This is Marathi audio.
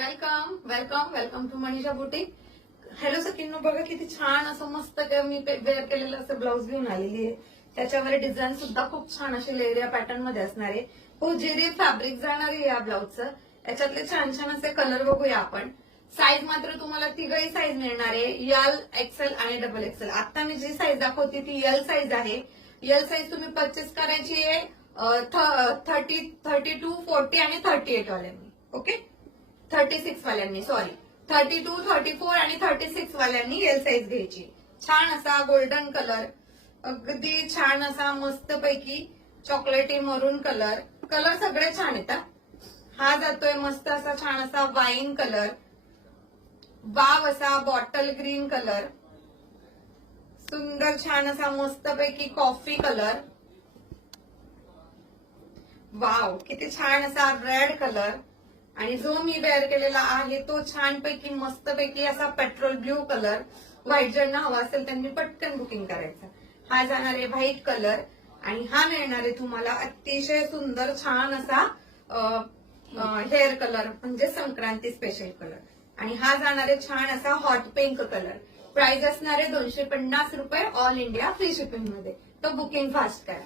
Welcome welcome welcome to Manisha boutique. Hello सखींनो, बघा किती छान असं मस्त मी वेअर केलेलं असं ब्लाऊज घेऊन आलेली आहे. त्याच्यावर डिझाईन सुद्धा खूप छान अशी लेरिया पॅटर्न मध्ये असणार आहे. होजेरी फॅब्रिक जाणार आहे या ब्लाऊजचं. याच्यातले छान छान असे कलर बघूया आपण. साईज मात्र तुम्हाला तिघही साईज मिळणार आहे, एल, एक्सेल आणि डबल एक्सेल. आता मी जी साईज दाखवते ती एल साईज आहे. एल साईज तुम्ही परचेस करायची आहे 32, 40 आणि 38 वाल्यांनी. ओके, 36 वाल्यांनी, सॉरी 32, 34 आणि 36 वाल्यांनी एल साईज घ्यायची. छान असा गोल्डन कलर, अगदी छान असा मस्त पैकी चॉकलेटी मरून कलर. कलर सगळे छान येतात. हा जातोय मस्त असा छान असा वाईन कलर, वाव असा बॉटल ग्रीन कलर, सुंदर छान असा मस्त पैकी कॉफी कलर, वाव किती छान असा रेड कलर, आणि जो मी वेअर केलेला आहे तो छानपैकी मस्तपैकी असा पेट्रोल ब्ल्यू कलर. व्हाईट ज्यांना हवा असेल त्यांनी पटकन बुकिंग करायचं. हा जाणार आहे व्हाईट कलर, आणि हा मिळणार आहे तुम्हाला अतिशय सुंदर छान असा हेअर कलर, म्हणजे संक्रांती स्पेशल कलर. आणि हा जाणार आहे छान असा हॉट पिंक कलर. प्राइस असणार आहे 250 रुपये, ऑल इंडिया फ्री शिपिंग मध्ये. तर बुकिंग फास्ट करा.